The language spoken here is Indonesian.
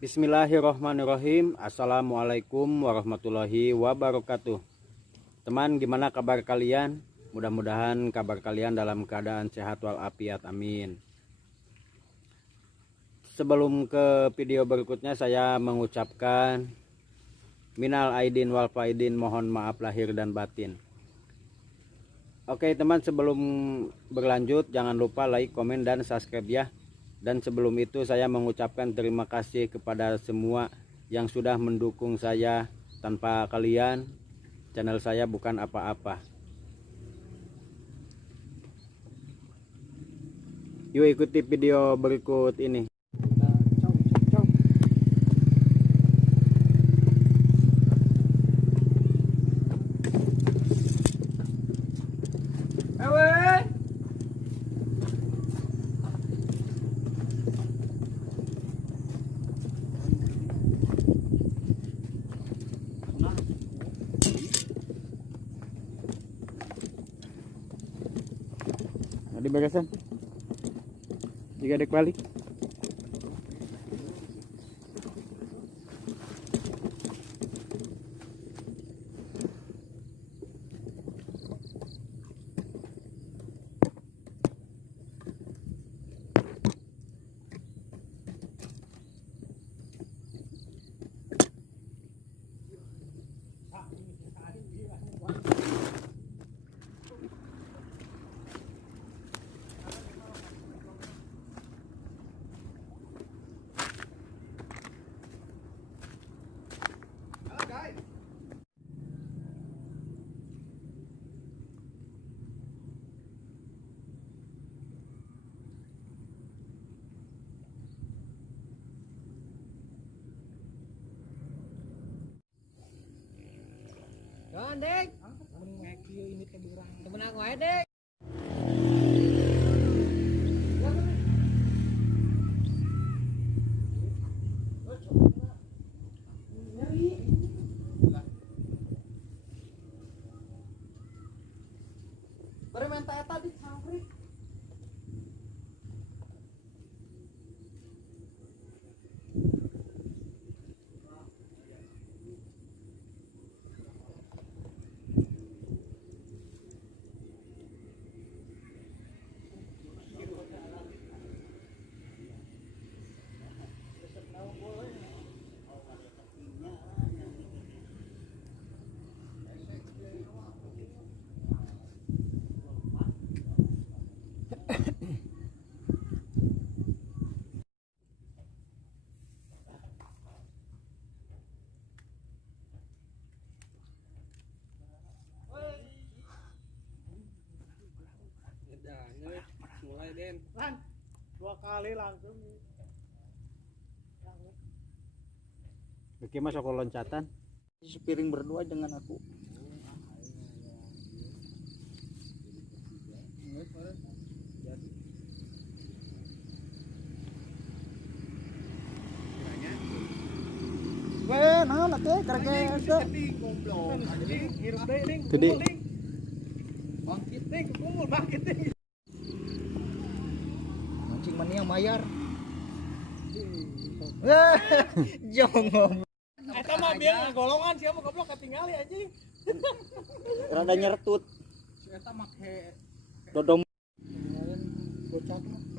Bismillahirrahmanirrahim. Assalamualaikum warahmatullahi wabarakatuh. Teman, gimana kabar kalian? Mudah-mudahan kabar kalian dalam keadaan sehat walafiat, amin. Sebelum ke video berikutnya, saya mengucapkan minal aidin wal faidin, mohon maaf lahir dan batin. Oke teman, sebelum berlanjut jangan lupa like, komen, dan subscribe ya. Dan sebelum itu saya mengucapkan terima kasih kepada semua yang sudah mendukung saya. Tanpa kalian channel saya bukan apa-apa. Yuk ikuti video berikut ini. Di bagasan jika ada balik. Dek. Temen aku aja, Dek. Baru main tadi sampai. Mulai Den Lan, 2 kali langsung. Oke mas, aku loncatan sepiring berdua dengan aku. Weh, naon atuh karek teh. goblok anjing Hirup deui ding. Tadi bangkit ding kumul bangkit ding Mancing mana yang bayar? Jongom. eta mah biar ngagolongan siapa goblok ketinggali anjing rada nyertut si eta make dodong. Bocah mah